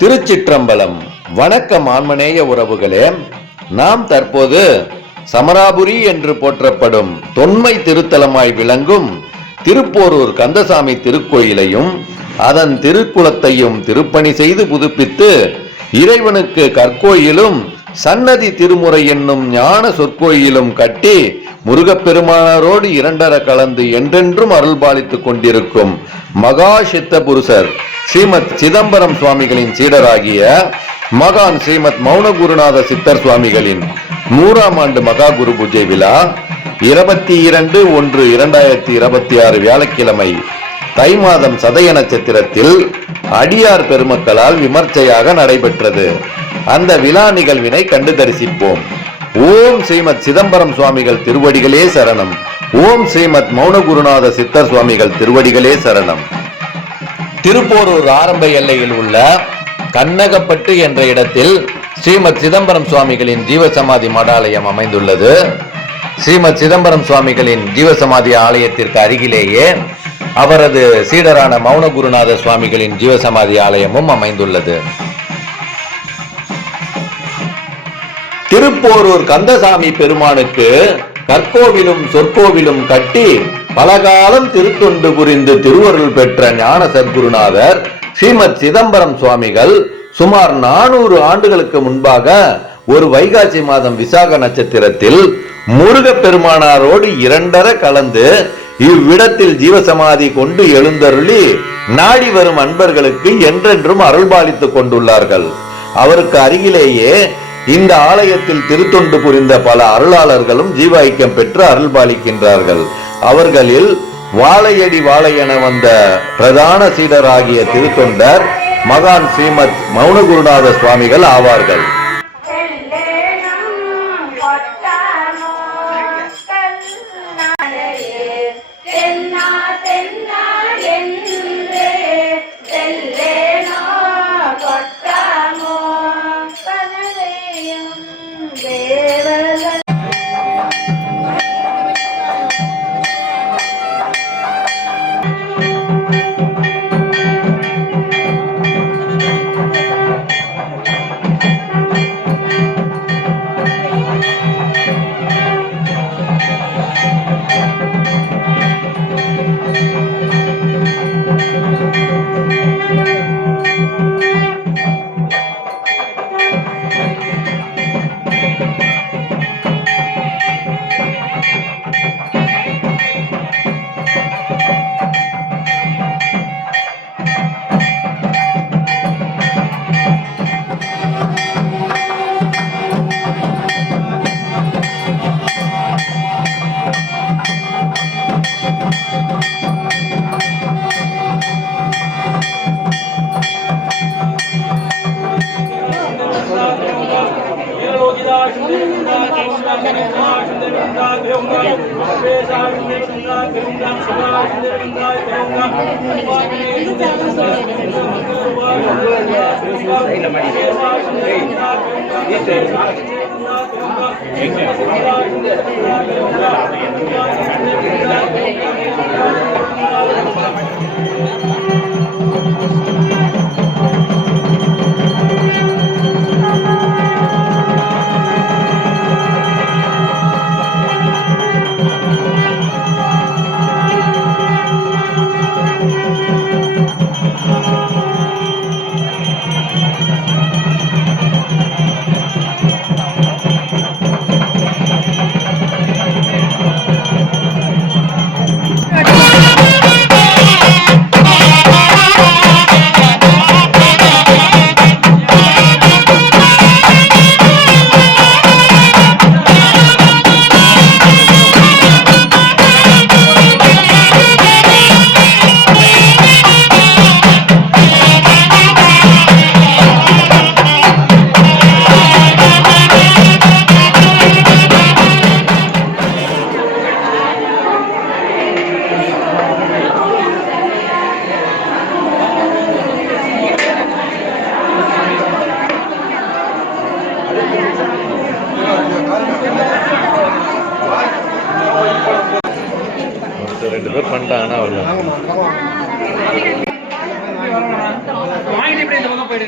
திருச்சிற்றம்பலம். வணக்கம் ஆன்மநேய உறவுகளே. நாம் தற்போது சமராபுரி என்று போற்றப்படும் தொன்மை திருத்தலமாய் விளங்கும் திருப்போரூர் கந்தசாமி திருக்கோயிலையும் அதன் திருக்குளத்தையும் திருப்பணி செய்து புதுப்பித்து இறைவனுக்கு கற்கோயிலும் சன்னதி திருமுறை என்னும் ஞான சொற்கோயிலும் கட்டி முருகப்பெருமானாரோடு இரண்டர கலந்து என்றென்றும் அருள்பாலித்துக் கொண்டிருக்கும் மகா சித்த புருஷர் ஸ்ரீமத் சிதம்பரம் சுவாமிகளின் சீடராகிய மகான் ஸ்ரீமத் மௌனகுருநாத சித்தர் சுவாமிகளின் 100ஆம் ஆண்டு மகா குரு பூஜை விழா 22/1/2026 வியாழக்கிழமை தை மாதம் சதய நட்சத்திரத்தில் அடியார் பெருமக்களால் விமர்சையாக நடைபெற்றது. அந்த விழா நிகழ்வினை கண்டு தரிசிப்போம். ஓம் ஸ்ரீமத் சிதம்பரம் சுவாமிகள் திருவடிகளே சரணம். ஓம் ஸ்ரீமத் மௌனகுருநாத சித்தர் சுவாமிகள் திருவடிகளே சரணம். திருப்போரூர் ஆரம்ப எல்லையில் உள்ள கண்ணகப்பட்டு என்ற இடத்தில் ஸ்ரீமத் சிதம்பரம் சுவாமிகளின் ஜீவசமாதி மடாலயம் அமைந்துள்ளது. ஸ்ரீமத் சிதம்பரம் சுவாமிகளின் ஜீவசமாதி ஆலயத்திற்கு அருகிலேயே அவரது சீடரான மௌனகுருநாத சுவாமிகளின் ஜீவசமாதி ஆலயமும் அமைந்துள்ளது. திருப்போரூர் கந்தசாமி பெருமானுக்கு கற்கோவிலும் சொற்கோவிலும் கட்டி பலகாலம் திருத்தொண்டு புரிந்து திருவருள் பெற்ற ஞான சத்குருநாதர் ஸ்ரீமத் சிதம்பரம் சுவாமிகள் சுமார் 400 ஆண்டுகளுக்கு முன்பாக ஒரு வைகாசி மாதம் விசாக நட்சத்திரத்தில் முருக பெருமானாரோடு இரண்டர கலந்து இவ்விடத்தில் ஜீவசமாதி கொண்டு எழுந்தருளி நாடி வரும் அன்பர்களுக்கு என்றென்றும் அருள்பாலித்துக் கொண்டுள்ளார்கள். அவருக்கு அருகிலேயே இந்த ஆலயத்தில் திருத்தொண்டு புரிந்த பல அருளாளர்களும் ஜீவ ஐக்கியம் பெற்று அருள்பாலிக்கின்றார்கள். அவர்களில் வாழையடி வாழை என வந்த பிரதான சீடராகிய திருத்தொண்டர் மகான் ஸ்ரீமத் மௌனகுருநாத சுவாமிகள் ஆவார்கள்.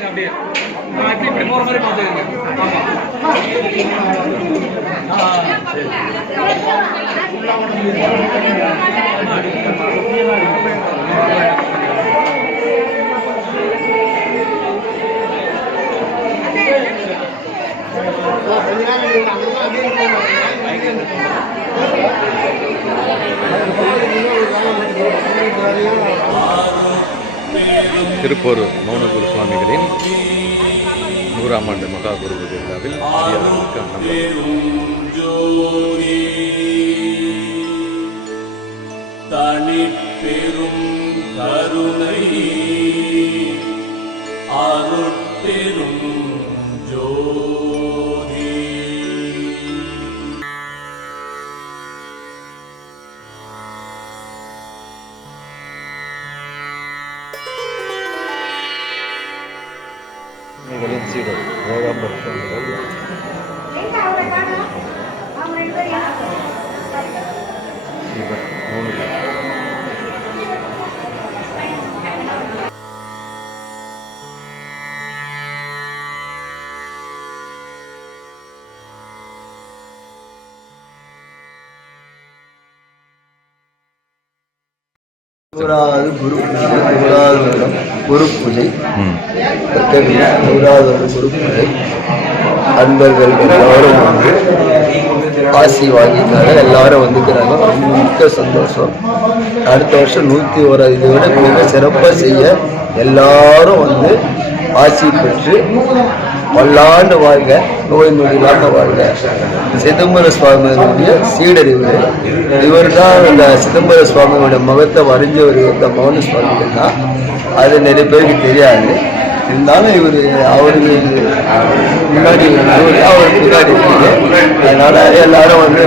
அப்படியே இப்படி போற மாதிரி பார்த்துக்கங்க. திருப்பூர் மௌனகுரு சுவாமிகளின் 100ஆம் ஆண்டு மகா குரு பூஜை விழாவில் அடியார்களுக்கு தனிப்பெரும் கருணை அருட்பெரும் ஜோதி. சீடர் ஏகாம்பர சுவாமிகள் ஸ்ரீமத் மௌனகுரு குரு பூஜை 100வது குரு பூஜை. அன்பர்கள் எல்லாரும் வந்து ஆசி வாங்கிக்கிறாங்க, எல்லாரும் வந்துக்கிறாங்க. மிக்க சந்தோஷம். அடுத்த வருஷம் 101 இதை விட மிக சிறப்பாக செய்ய எல்லாரும் வந்து ஆசி பெற்று பல்லாண்டு வாழ்க, நோய் நொடி இல்லாமல் வாழ்க. சிதம்பர சுவாமியுடைய சீடர் இவர் தான் இந்த சிதம்பர சுவாமியோட முகத்தை வரைஞ்சவர் இந்த மௌன சுவாமிகள் தான். அது நிறைய பேருக்கு தெரியாது. இருந்தாலும் இவர் அவருக்கு முன்னாடி அவர் பின்னாடி இருக்குது. அதனால எல்லாரும் வந்து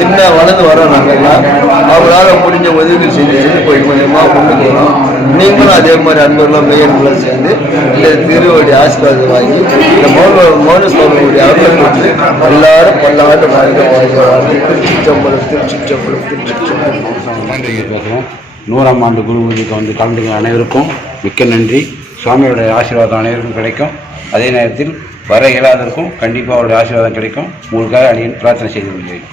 சின்ன வளர்ந்து வரோம். நாங்கள்லாம் அவங்களால முடிஞ்ச உதவிகள் செஞ்சு கொஞ்சம் கொஞ்சமாக கொண்டு போகிறோம். நீங்களும் அதே மாதிரி அன்பர்களும் மெய்யன்புலாம் சேர்ந்து இல்லை திருவடி ஆசீர்வாதம் வாங்கி இந்த மௌன சுவாமியுடைய அவர்கள் வந்து எல்லாரும் பல்லாண்டு வாழ்க்கை வாழ்க்கை. திருச்சிற்றம்பலம் திருச்சிற்றம்பலம் திருச்சிற்றம்பலம். 100ஆம் ஆண்டு குரு பூஜைக்கு வந்து கலந்துக்க அனைவருக்கும் மிக்க நன்றி. சுவாமியோடைய ஆசீர்வாதம் அனைவருக்கும் கிடைக்கும். அதே நேரத்தில் வர இயலாதவருக்கும் கண்டிப்பாக அவருடைய ஆசீர்வாதம் கிடைக்கும். உங்களுக்காக அடியேன் பிரார்த்தனை செய்து கொள்கிறேன்.